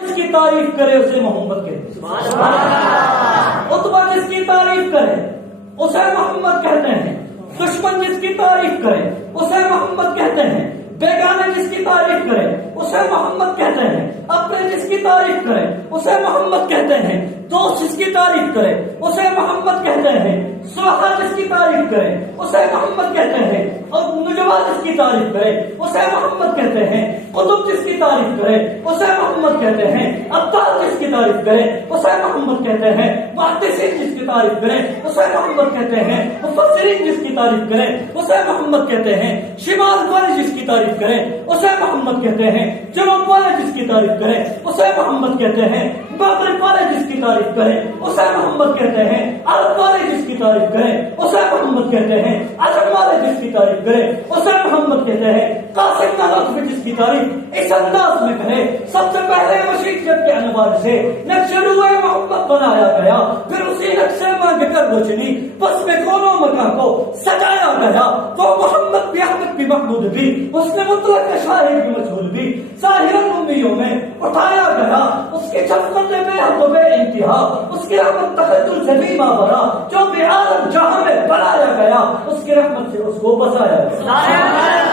جس کی تعریف کرے اسے محمد کہتے ہیں، عتبہ جس کی تعریف کرے اسے محمد کہتے ہیں، دشمن جس کی تعریف کرے اسے محمد کہتے ہیں، بیگانے جس کی تعریف کرے اسے محمد کہتے ہیں، اپنے جس کی تعریف کرے اسے محمد کہتے ہیں، دوست جس کی تعریف کرے اسے محمد کہتے ہیں، سہا جس کی تعریف کرے اسے محمد کہتے ہیں، اور نجوا جس کی تعریف کرے اسے محمد کہتے ہیں، قطب جس کی تعریف کرے اسے محمد کہتے ہیں، عطار جس کی تعریف کرے اسے محمد کہتے ہیں، محدثین جس کی تعریف کرے اسے محمد کہتے ہیں، مفسرین جس کی تعریف کرے اسے محمد کہتے ہیں، شمال والے جس کی تعریف کرے اسے محمد کہتے ہیں، جنوب والے جس کی تعریف کرے اسے محمد کہتے ہیں، مغرب والے جس کی تعریف کرے اسے محمد کہتے ہیں، عرب والے جس کی تعریف کرے اسے محمد کہتے ہیں، عجم والے جس کی تعریف کرے اسے محمد کہتے ہیں، قاسم کا لفظ جس کی تعریف اس انداز میں کرے، سب سے پہلے مشیت کے انوار سے نقشہ روئے محمد بنایا گیا، پھر اسی نقشے مانگ کر روشنی بس میں کونوں مکان کو سجایا گیا، تو محمد بھی احمد بھی محمود بھی اس نے مطلق شاہد بھی مشہور بھی ظاہر امیوں میں اٹھایا گیا، اس کی چھپن میں بے حد و بے انتہا، اس کی رحمت تحت الزبی مابرا، جو بھی عالم جہاں میں بنایا گیا اس کی رحمت سے اس کو بسایا گیا۔